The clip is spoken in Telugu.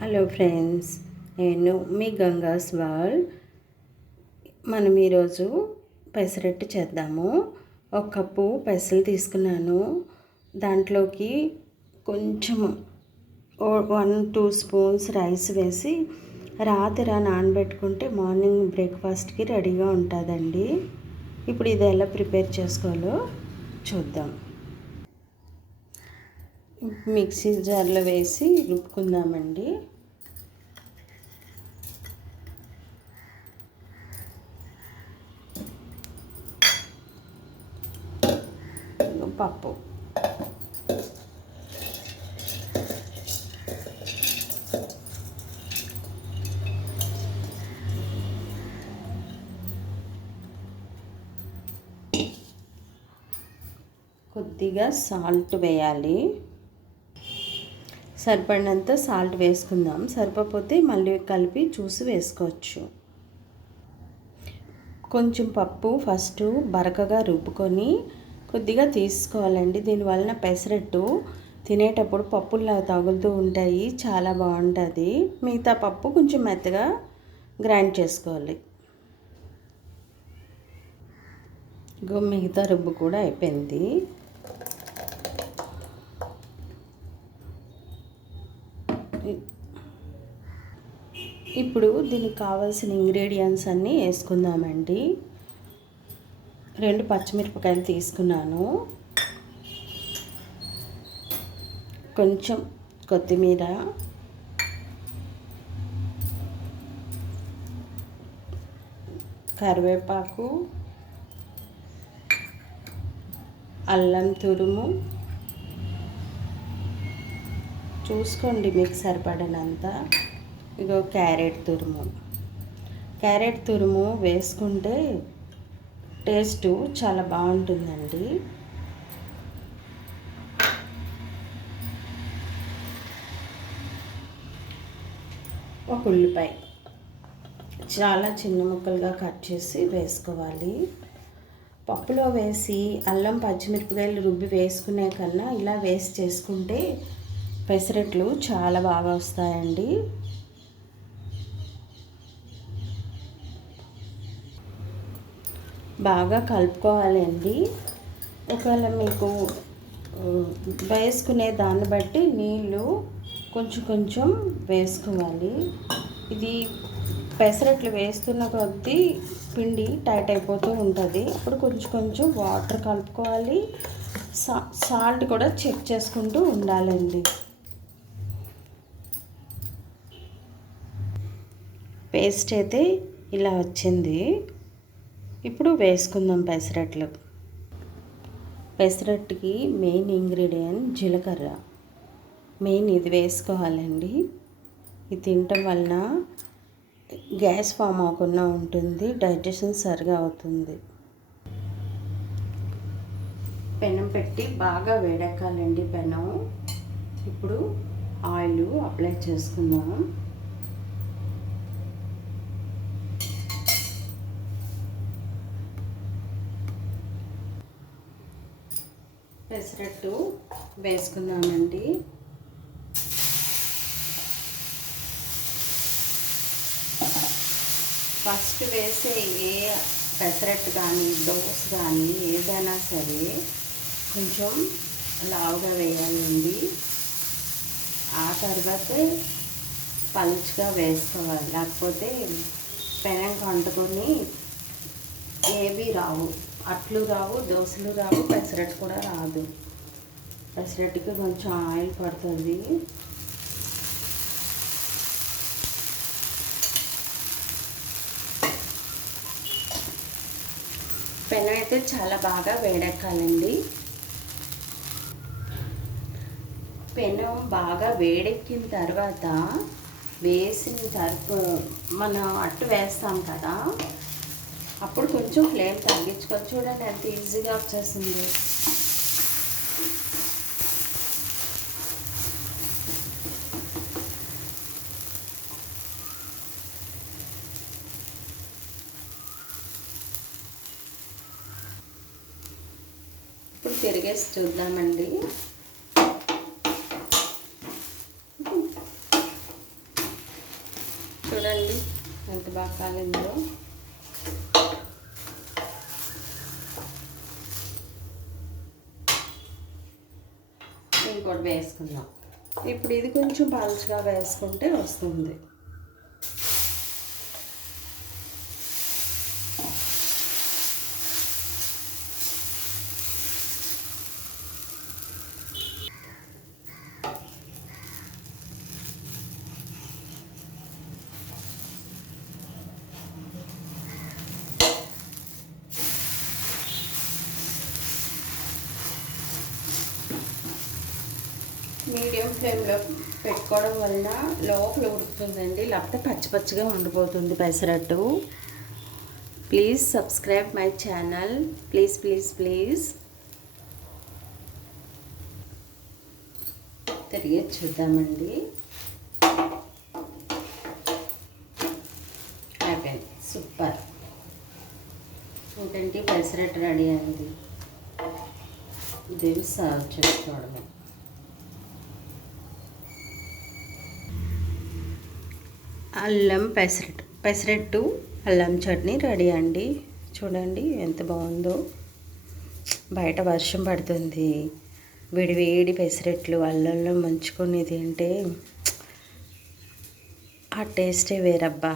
హలో ఫ్రెండ్స్, నేను మీ గంగాస్ వరల్డ్. మనం ఈరోజు పెసరట్టు చేద్దాము. ఒక కప్పు పెసలు తీసుకున్నాను. దాంట్లోకి కొంచెం 1-2 స్పూన్స్ రైస్ వేసి రాత్రి నానబెట్టుకుంటే మార్నింగ్ బ్రేక్ఫాస్ట్కి రెడీగా ఉంటుందండి. ఇప్పుడు ఇది ఎలా ప్రిపేర్ చేసుకోవాలో చూద్దాం. మిక్సీ జార్లో వేసి రుబ్బుకుందామండి. పప్పు కొద్దిగా సాల్ట్ వేయాలి. సరిపడినంత సాల్ట్ వేసుకుందాం. సరిపోతే మళ్ళీ కలిపి చూసి వేసుకోవచ్చు. కొంచెం పప్పు ఫస్ట్ బరకగా రుబ్బుకొని కొద్దిగా తీసుకోవాలండి. దీనివలన పెసరట్టు తినేటప్పుడు పప్పులా తగులుతూ ఉంటాయి, చాలా బాగుంటుంది. మిగతా పప్పు కొంచెం మెత్తగా గ్రైండ్ చేసుకోవాలి. మిగతా రుబ్బు కూడా అయిపోయింది. ఇప్పుడు దీనికి కావాల్సిన ఇంగ్రీడియంట్స్ అన్నీ వేసుకుందామండి. 2 పచ్చిమిరపకాయలు తీసుకున్నాను. కొంచెం కొత్తిమీర, కరివేపాకు, అల్లం తురుము చూసుకోండి మీకు సరిపడినంత. ఇగో క్యారెట్ తురుము వేసుకుంటే టేస్ట్ చాలా బాగుంటుందండి. ఒక ఉల్లిపాయ చాలా చిన్న ముక్కలుగా కట్ చేసి వేసుకోవాలి. పప్పులో వేసి అల్లం పచ్చిమిరపకాయలు రుబ్బి వేసుకునే కన్నా ఇలా వేసి చేసుకుంటే పెసరట్లు చాలా బాగా వస్తాయండి. బాగా కలుపుకోవాలండి. ఒకవేళ మీకు వేసుకునే దాన్ని బట్టి నీళ్ళు కొంచెం వేసుకోవాలి. ఇది పెసరట్లు వేస్తున్న కొద్దీ పిండి టైట్ అయిపోతూ ఉంటుంది. ఇప్పుడు కొంచెం వాటర్ కలుపుకోవాలి. సాల్ట్ కూడా చెక్ చేసుకుంటూ ఉండాలండి. పేస్ట్ అయితే ఇలా వచ్చింది. ఇప్పుడు వేసుకుందాం పెసరట్టుకి మెయిన్ ఇంగ్రీడియంట్ జీలకర్ర. మెయిన్ ఇది వేసుకోవాలండి. ఇది తినటం వలన గ్యాస్ ఫామ్ అవ్వకుండా ఉంటుంది, డైజెషన్ సరిగా అవుతుంది. పెనం పెట్టి బాగా వేడెక్కాలండి పెనం. ఇప్పుడు ఆయిల్ అప్లై చేసుకుందాం. పెసరట్టు వేసుకుందామండి. ఫస్ట్ వేసే ఏ పెసరట్టు కానీ దోశ కానీ ఏదైనా సరే కొంచెం లావుగా వేయాలండి. ఆ తర్వాత పలుచగా వేసుకోవాలి. లేకపోతే పెనంకి అంటుకొని ఏవి రావు, అట్లు రావు, దోశలు రావు, పెసరట్టు కూడా రాదు. పెసరట్టుకి కొంచెం ఆయిల్ పడుతుంది. పెనం అయితే చాలా బాగా వేడెక్కాలండి. పెనం బాగా వేడెక్కిన తర్వాత మనం అట్టు వేస్తాం కదా, అప్పుడు కొంచెం ఫ్లేమ్ తగ్గించుకొని చూడండి ఎంత ఈజీగా వచ్చేసింది. ఇప్పుడు తిరిగేసి చూద్దామండి. చూడండి ఎంత బాగా కాలిందో. ఇంకోటి వేసుకుందాం. ఇప్పుడు ఇది కొంచెం పలుచగా వేసుకుంటే వస్తుంది. మీడియం ఫ్లేమ్లో పెట్టుకోవడం వల్ల లోపల ఉడుకుతుందండి, లేకపోతే పచ్చి పచ్చిగా ఉండిపోతుంది pesarattu. Please subscribe my channel, please please please. తిరిగి చూద్దామండి. అయిపోయింది, సూపర్. ఏంటంటే పెసరట్టు రెడీ అయింది. దీన్ని సర్వ్ చేసుకోవడమే. అల్లం పెసరట్టు అల్లం చట్నీ రెడీ అండి. చూడండి ఎంత బాగుందో. బయట వర్షం పడుతుంది, వేడి వేడి పెసరట్లు అల్లంలో ముంచుకొని తింటే ఆ టేస్టే వేరబ్బా.